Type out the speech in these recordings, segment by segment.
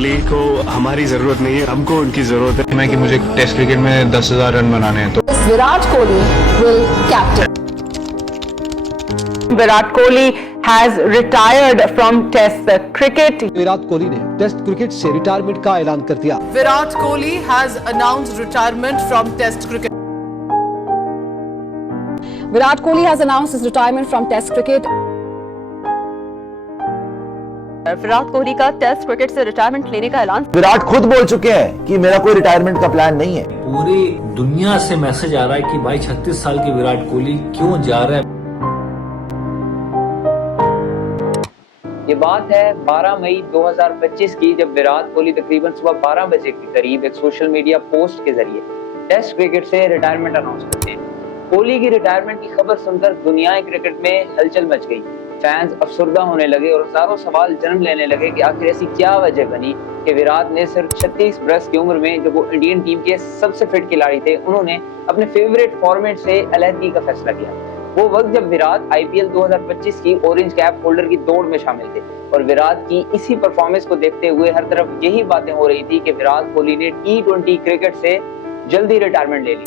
कोहली को हमारी जरूरत नहीं है, हमको उनकी जरूरत है। मैं कि मुझे टेस्ट क्रिकेट में 10,000 रन बनाने हैं तो Virat Kohli will captain. Virat Kohli has retired from Test cricket. Virat Kohli ने टेस्ट क्रिकेट से रिटायरमेंट का ऐलान कर दिया। Virat Kohli has announced retirement from Test cricket. Virat Kohli has announced his retirement from Test cricket. Virat Kohli का test cricket से retirement लेने का ऐलान। विराट खुद बोल चुके हैं कि मेरा कोई रिटायरमेंट का प्लान नहीं है। पूरी दुनिया से मैसेज आ रहा है कि भाई 36 साल के विराट कोहली क्यों जा रहा है। ये बात है 12 मई 2025 की, जब विराट कोहली तकरीबन सुबह 12 बजे के करीब एक सोशल मीडिया पोस्ट के जरिए टेस्ट क्रिकेट से रिटायरमेंट अनाउंस करते हैं। कोहली की रिटायरमेंट की खबर सुनकर दुनिया क्रिकेट में हलचल मच गई। फैंस अफसरदा होने लगे और हजारों सवाल जन्म लेने लगे कि आखिर ऐसी क्या वजह बनी कि विराट ने सिर्फ 36 बरस की उम्र में, जब वो इंडियन टीम के सबसे फिट खिलाड़ी थे, उन्होंने अपने फेवरेट फॉर्मेट से अलहदगी का फैसला किया। वो वक्त जब विराट आईपीएल 2025 की ऑरेंज कैप होल्डर की दौड़ में शामिल थे और विराट की इसी परफॉर्मेंस को देखते हुए हर तरफ यही बातें हो रही थी कि विराट कोहली ने T20 क्रिकेट से जल्दी रिटायरमेंट ले ली।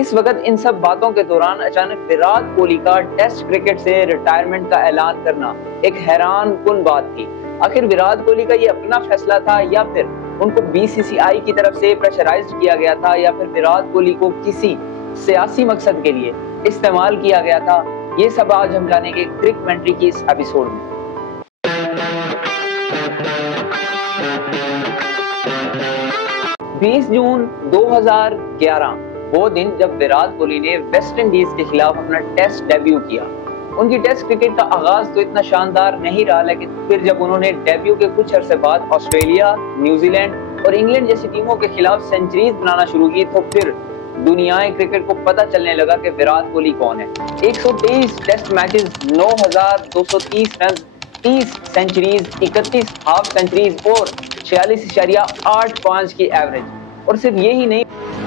इस वक्त इन सब बातों के दौरान अचानक विराट कोहली का टेस्ट क्रिकेट से रिटायरमेंट का ऐलान करना एक हैरान कुन बात थी। आखिर विराट कोहली का ये अपना फैसला था या फिर उनको बीसीसीआई की तरफ से प्रेशराइज्ड किया गया था या फिर विराट कोहली को किसी सियासी मकसद के लिए इस्तेमाल किया गया था? ये सब आज हम जानेंगे क्रिकमेंट्री की इस एपिसोड में। बीस जून 2011 वो दिन जब विराट कोहली ने वेस्ट इंडीज के खिलाफ अपना टेस्ट डेब्यू किया। उनकी टेस्ट क्रिकेट का आगाज तो इतना शानदार नहीं रहा, लेकिन फिर जब उन्होंने डेब्यू के कुछ अरसे बाद ऑस्ट्रेलिया, न्यूजीलैंड और इंग्लैंड जैसी टीमों के खिलाफ सेंचुरीज बनाना शुरू की, तो फिर दुनिया क्रिकेट को पता चलने लगा कि विराट कोहली कौन है। 123 test matches, 9,230 run, 30 centuries, 31 half centuries और 46.85 की एवरेज। और सिर्फ यही नहीं,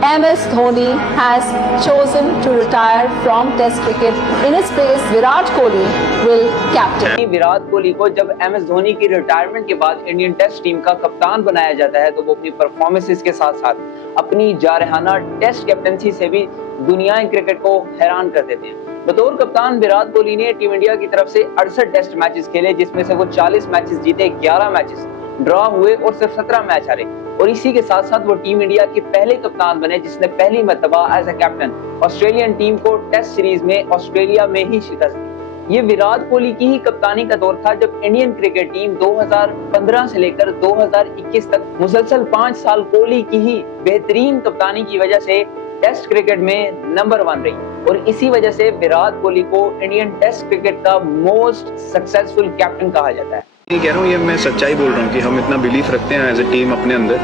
MS Dhoni has chosen to retire from Test cricket. In his place, Virat Kohli will captain. Virat Kohli को जब MS धोनी की रिटायरमेंट के बाद इंडियन टेस्ट टीम का कप्तान बनाया जाता है, तो वो अपनी परफॉर्मेंसेस के साथ साथ अपनी जारहाना टेस्ट कैप्टनसी से भी दुनिया क्रिकेट को हैरान कर देते हैं। बतौर कप्तान विराट कोहली ने टीम इंडिया की तरफ से 68 टेस्ट मैचेस खेले, जिसमें से वो 40 मैचेस जीते, 11 मैचेस ड्रॉ हुए और सिर्फ 17 मैच हारे। और इसी के साथ साथ वो टीम इंडिया के पहले कप्तान बने जिसने पहली मर्तबा as a captain Australian team को टेस्ट सीरीज में ऑस्ट्रेलिया में ही शिकस्त दी। ये विराट कोहली की ही कप्तानी का दौर था जब इंडियन क्रिकेट टीम 2015 से लेकर 2021 तक मुसलसल 5 साल कोहली की ही बेहतरीन कप्तानी की वजह से टेस्ट क्रिकेट में नंबर 1 रही। और इसी वजह से विराट कोहली को इंडियन टेस्ट क्रिकेट का मोस्ट सक्सेसफुल कैप्टन कहा जाता है। नहीं कह रहा हूँ, ये मैं सच्चाई बोल रहा हूँ कि हम इतना बिलीफ रखते हैं एज ए टीम अपने अंदर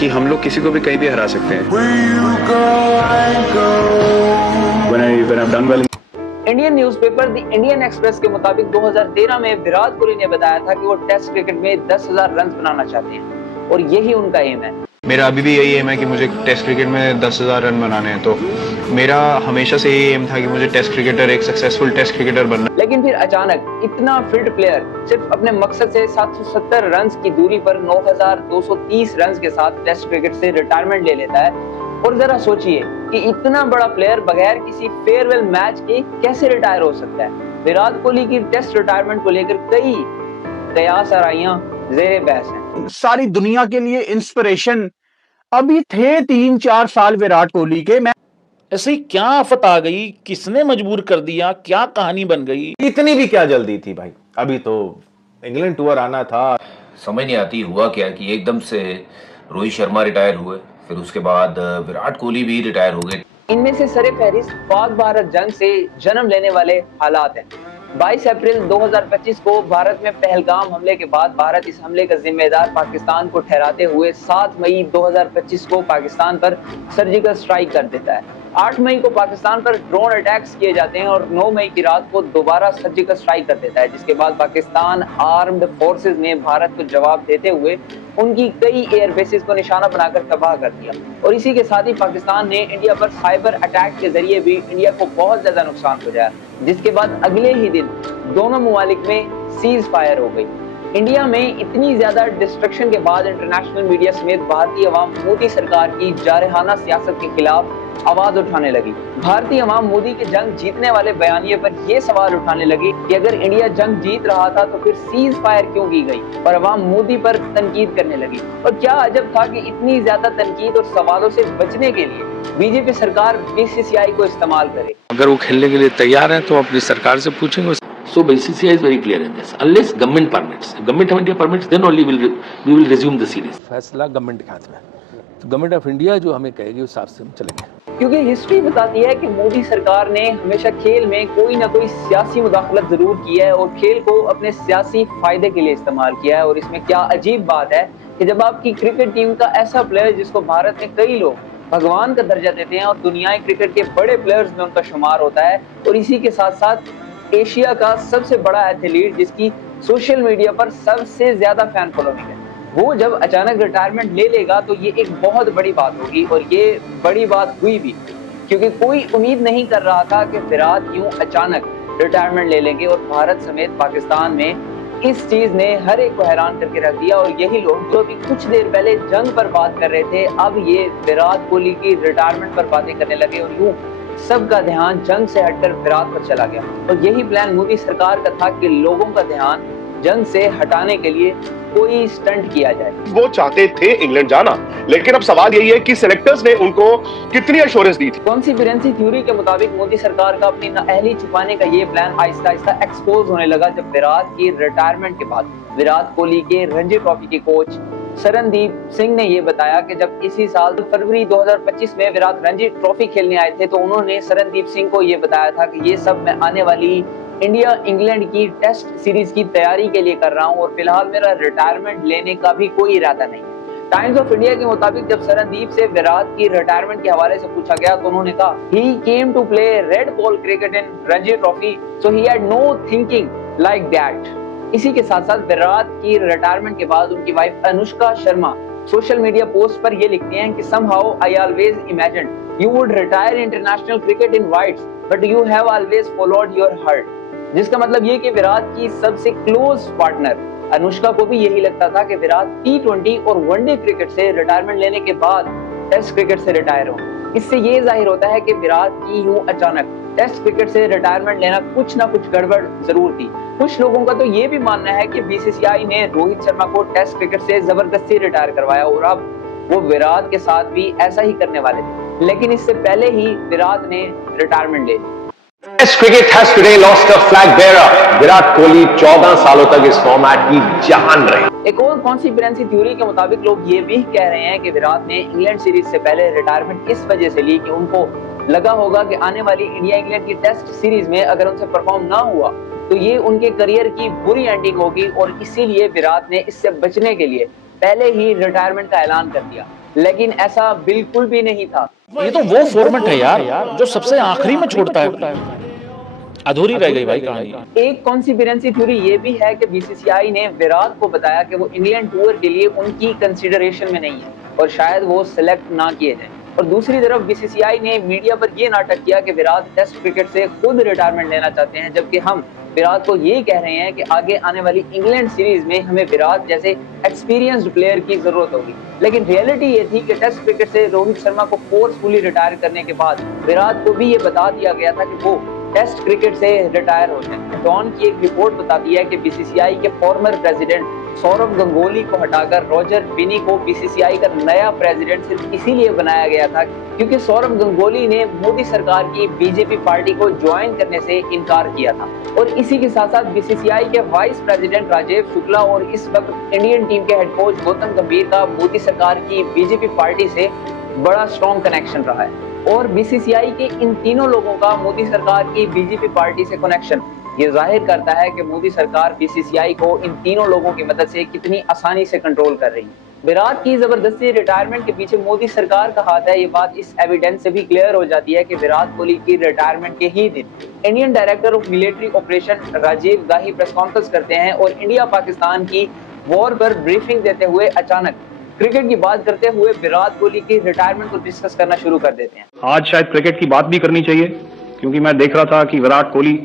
कि हम लोग किसी को भी कहीं भी हरा सकते हैं। When I've done well. Indian newspaper the Indian express के मुताबिक 2013 में विराट कोहली ने बताया था कि वो टेस्ट क्रिकेट में 10,000 रन बनाना चाहते हैं और यही उनका एम है। मेरा अभी भी यही एम है कि मुझे टेस्ट क्रिकेट में 10,000 रन बनाने हैं। तो मेरा हमेशा से यही एम था कि मुझे टेस्ट क्रिकेटर, एक सक्सेसफुल टेस्ट क्रिकेटर बनना। लेकिन फिर अचानक इतना फिट प्लेयर सिर्फ अपने मकसद से 770 रन की दूरी पर 9,230 रन के साथ टेस्ट क्रिकेट से रिटायरमेंट ले लेता है। और जरा सोचिए कि इतना बड़ा प्लेयर बगैर किसी फेयरवेल मैच के कैसे रिटायर हो सकता है। विराट कोहली की टेस्ट रिटायरमेंट को लेकर कई कयास आराइयां ज़ेरे बहस हैं। सारी दुनिया के लिए इंस्पिरेशन अभी थे 3-4 साल विराट कोहली के। मैं ऐसी क्या आफत आ गई, किसने मजबूर कर दिया, क्या कहानी बन गई? इतनी भी क्या जल्दी थी भाई, अभी तो इंग्लैंड टूर आना था। समझ नहीं आती हुआ क्या कि एकदम से रोहित शर्मा रिटायर हुए, फिर उसके बाद विराट कोहली भी रिटायर हो गए। इनमें से सरे फहरिस्त पाक भारत जंग से जन्म लेने वाले हालात हैं। 22 अप्रैल 2025 को भारत में पहलगाम हमले के बाद भारत इस हमले का जिम्मेदार पाकिस्तान को ठहराते हुए 7 मई 2025 को पाकिस्तान पर सर्जिकल स्ट्राइक कर देता है। 8 मई को पाकिस्तान पर ड्रोन अटैक्स किए जाते हैं और 9 मई की रात को दोबारा सर्जिकल स्ट्राइक कर देता है, जिसके बाद पाकिस्तान आर्म्ड फोर्सेस ने भारत को जवाब देते हुए उनकी कई एयर बेसिस को निशाना बनाकर तबाह कर दिया। और इसी के साथ ही पाकिस्तान ने इंडिया पर साइबर अटैक के जरिए भी इंडिया को बहुत ज्यादा नुकसान पहुंचाया, जिसके बाद अगले ही दिन दोनों मुमालिक में सीज फायर हो गई। इंडिया में इतनी ज्यादा डिस्ट्रक्शन के बाद इंटरनेशनल मीडिया समेत भारतीय अवाम मोदी सरकार की जारहाना सियासत के खिलाफ आवाज उठाने लगी। भारतीय अवाम मोदी के जंग जीतने वाले बयानिए पर यह सवाल उठाने लगी कि अगर इंडिया जंग जीत रहा था तो फिर सीज फायर क्यों की गई, और अवाम मोदी पर तनकीद करने लगी। और क्या अजब था कि इतनी ज्यादा तनकीद और सवालों से बचने के लिए बीजेपी सरकार बीसीसीआई को इस्तेमाल करे। अगर वो खेलने के लिए तैयार है तो अपनी सरकार से पूछेंगे। So BCCI is very clear in this. Unless government permits, if government of India permits, then only we will resume the series. फैसला गवर्नमेंट के हाथ में, तो गवर्नमेंट ऑफ इंडिया जो हमें कहेगी उस हिसाब से हम चलेंगे। क्योंकि हिस्ट्री बताती है कि मोदी सरकार ने हमेशा खेल में कोई ना कोई सियासी मुदाखलत जरूर की है और खेल को अपने सियासी फायदे के लिए इस्तेमाल किया है। और इसमें क्या अजीब बात है कि जब आपकी क्रिकेट टीम का ऐसा प्लेयर जिसको भारत में कई लोग भगवान का दर्जा देते हैं और दुनियाई क्रिकेट के बड़े प्लेयर्स में उनका शुमार होता है, और इसी के साथ साथ एशिया का सबसे बड़ा एथलीट जिसकी सोशल मीडिया पर सबसे ज्यादा फैन फॉलोइंग है, वो जब अचानक रिटायरमेंट ले लेगा तो ये एक बहुत बड़ी बात होगी। और ये बड़ी बात हुई भी, क्योंकि कोई उम्मीद नहीं कर रहा था कि विराट यूं अचानक रिटायरमेट ले लेंगे। और भारत समेत पाकिस्तान में इस चीज ने हर एक को हैरान करके रख दिया। और यही लोग जो अभी कुछ देर पहले जंग पर बात कर रहे थे, अब ये विराट कोहली की रिटायरमेंट पर बातें करने लगे और यूं सबका ध्यान जंग से हटकर विराट पर चला गया। और यही प्लान मोदी सरकार का था कि लोगों का ध्यान जंग से हटाने के लिए कोई स्टंट किया जाए। वो चाहते थे इंग्लैंड जाना, लेकिन अब सवाल यही है कि सिलेक्टर्स ने उनको कितनी एश्योरेंस दी थी। कॉन्स्पिरेसी थ्योरी के मुताबिक मोदी सरकार का अपनी नाअहली छुपाने का ये प्लान आहिस्ता आहिस्ता एक्सपोज होने लगा जब विराट की रिटायरमेंट के बाद विराट कोहली के रणजी ट्रॉफी के कोच शरणदीप सिंह ने ये बताया कि जब इसी साल फरवरी 2025 में विराट रणजी ट्रॉफी खेलने आए थे तो उन्होंने शरणदीप सिंह को ये बताया था कि ये सब मैं आने वाली इंडिया इंग्लैंड की टेस्ट सीरीज की तैयारी के लिए कर रहा हूं और फिलहाल मेरा रिटायरमेंट लेने का भी कोई इरादा नहीं। टाइम्स ऑफ इंडिया के मुताबिक जब शरणदीप से विराट की रिटायरमेंट के हवाले से पूछा गया तो उन्होंने कहा he came to play red ball cricket in Ranji trophy so he had no thinking like that. इसी के साथ साथ विराट की रिटायरमेंट के बाद उनकी wife Anushka Sharma social media post पर ये लिखती हैं कि somehow I always imagined you would retire international cricket in whites but you have always followed your heart। जिसका मतलब ये कि विराट की सबसे क्लोज पार्टनर अनुष्का को भी यही लगता था कि विराट T20 और वनडे क्रिकेट से रिटायरमेंट लेने के बाद टेस्ट क्रिकेट से रिटायर हो। इससे ये जाहिर होता है कि विराट की यूं अचानक टेस्ट क्रिकेट से रिटायरमेंट लेना कुछ ना कुछ गड़बड़ जरूर थी। कुछ लोगों का तो ये भी मानना है कि बीसीसीआई ने रोहित शर्मा को टेस्ट क्रिकेट से जबरदस्ती रिटायर करवाया और अब वो विराट के साथ भी ऐसा ही करने वाले थे, लेकिन इससे पहले ही विराट ने रिटायरमेंट ले ली। Test cricket has today lost a flag bearer. Virat Kohli 14 सालों तक इस फॉर्मेट की जान रहे। एक और कॉन्स्पिरेसी थ्योरी के मुताबिक लोग ये भी कह रहे हैं कि विराट ने इंग्लैंड सीरीज से पहले रिटायरमेंट इस वजह से ली कि उनको लगा होगा कि आने वाली इंडिया इंग्लैंड की टेस्ट सीरीज में अगर उनसे परफॉर्म ना हुआ तो ये उनके करियर की बुरी एंडिंग होगी और इसीलिए विराट ने इससे बचने के लिए पहले ही रिटायरमेंट का ऐलान कर दिया। लेकिन ऐसा बिल्कुल भी नहीं था। ये तो वो फॉर्मेट है यार जो सबसे आखिरी में छोड़ता है, अधूरी रह गई भाई कहानी। एक कॉन्स्पिरेसी थ्योरी ये भी है कि बीसीसीआई ने विराट को बताया कि वो इंग्लैंड टूर के लिए उनकी कंसीडरेशन में नहीं है और शायद वो सिलेक्ट ना किए जाए। और दूसरी तरफ बीसीसीआई ने मीडिया पर ये नाटक किया कि विराट टेस्ट क्रिकेट से खुद रिटायरमेंट लेना चाहते हैं, जबकि हम विराट को ये कह रहे हैं कि आगे आने वाली इंग्लैंड सीरीज में हमें विराट जैसे एक्सपीरियंस्ड प्लेयर की जरूरत होगी। लेकिन रियलिटी ये थी कि टेस्ट क्रिकेट से रोहित शर्मा को फोर्सफुली रिटायर करने के बाद विराट को भी ये बता दिया गया था कि वो टेस्ट क्रिकेट से रिटायर हो जाए। डॉन की एक रिपोर्ट बताती है कि बीसीसीआई के फॉर्मर प्रेसिडेंट सौरभ गंगोली को हटाकर रॉजर बिनी को बीसीसीआई का नया प्रेसिडेंट सिर्फ इसीलिए बनाया गया था क्योंकि सौरभ गंगोली ने मोदी सरकार की बीजेपी पार्टी को ज्वाइन करने से इनकार किया था। और इसी के साथ साथ बीसीसीआई के वाइस प्रेसिडेंट राजीव शुक्ला और इस वक्त इंडियन टीम के हेड कोच गौतम गंभीर का मोदी सरकार की बीजेपी पार्टी से बड़ा स्ट्रॉन्ग कनेक्शन रहा है। और बीसीसीआई के इन तीनों लोगों का मोदी सरकार की बीजेपी पार्टी से कनेक्शन ये जाहिर करता है कि मोदी सरकार बीसीसीआई को इन तीनों लोगों की मदद से कितनी आसानी से कंट्रोल कर रही है। विराट की जबरदस्ती रिटायरमेंट के पीछे मोदी सरकार का हाथ है, ये बात इस एविडेंस से भी क्लियर हो जाती है कि विराट कोहली की रिटायरमेंट के ही दिन Indian director of military operation Rajiv Ghai press conference करते हैं और इंडिया पाकिस्तान की वॉर पर ब्रीफिंग देते हुए अचानक क्रिकेट की बात करते हुए विराट कोहली की रिटायरमेंट को डिस्कस करना शुरू कर देते हैं। आज शायद क्रिकेट की बात भी करनी चाहिए क्योंकि मैं देख रहा था कि विराट कोहली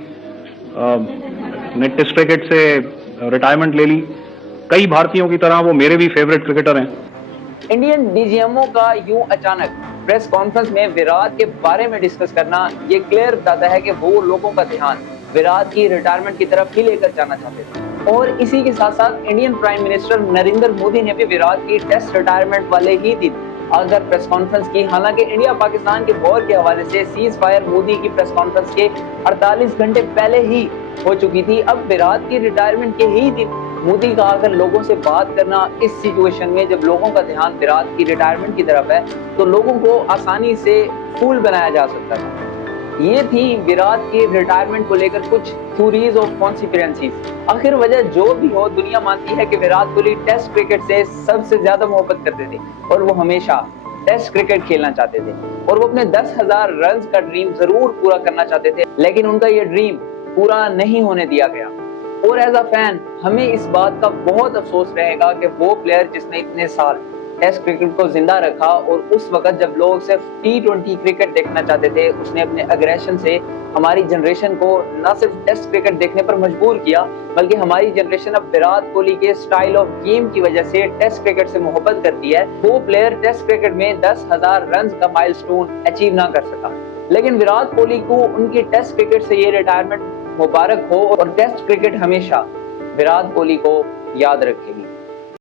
ने टेस्ट क्रिकेट से रिटायरमेंट ले ली कई भारतीयों की तरह वो मेरे भी फेवरेट क्रिकेटर हैं। इंडियन डीजीएमओ का यूं अचानक प्रेस कॉन्फ्रेंस में विराट के बारे में डिस्कस करना ये क्लियर बताता है कि वो लोगों का ध्यान विराट की रिटायरमेंट की तरफ ही लेकर जाना चाहते थे। और इसी के साथ साथ Indian prime minister Narendra Modi ने भी विराट की टेस्ट रिटायरमेंट वाले ही दिन अगर प्रेस कॉन्फ्रेंस की। हालांकि इंडिया पाकिस्तान के वॉर के हवाले से सीज फायर मोदी की प्रेस कॉन्फ्रेंस के 48 घंटे पहले ही हो चुकी थी। अब विराट की रिटायरमेंट के ही दिन मोदी का आकर लोगों से बात करना इस सिचुएशन में जब लोगों का ध्यान विराट की रिटायरमेंट की तरफ है तो लोगों को आसानी से फूल बनाया जा सकता था। ये थी विराट की रिटायरमेंट को लेकर कुछ थ्योरीज ऑफ कॉन्स्पिरेसीज। आखिर वजह जो भी हो, दुनिया मानती है कि विराट कोहली टेस्ट क्रिकेट से सबसे ज्यादा मोहब्बत करते थे और वो हमेशा टेस्ट क्रिकेट खेलना चाहते थे और वो अपने 10,000 रन का ड्रीम जरूर पूरा करना चाहते थे, लेकिन उनका ये ड्रीम पूरा नहीं होने दिया गया। और एज अ फैन हमें इस बात का बहुत अफसोस रहेगा कि वो प्लेयर जिसने इतने साल टेस्ट क्रिकेट को जिंदा रखा और उस वक्त जब लोग सिर्फ T20 क्रिकेट देखना चाहते थे, उसने अपने अग्रेशन से हमारी जनरेशन को न सिर्फ टेस्ट क्रिकेट देखने पर मजबूर किया बल्कि हमारी जनरेशन अब विराट कोहली के स्टाइल ऑफ गेम की वजह से टेस्ट क्रिकेट से मोहब्बत करती है। वो प्लेयर टेस्ट क्रिकेट में 10,000 रन का माइलस्टोन अचीव ना कर सका, लेकिन विराट कोहली को उनकी टेस्ट क्रिकेट से ये रिटायरमेंट मुबारक हो और टेस्ट क्रिकेट हमेशा विराट कोहली को याद रखेगी।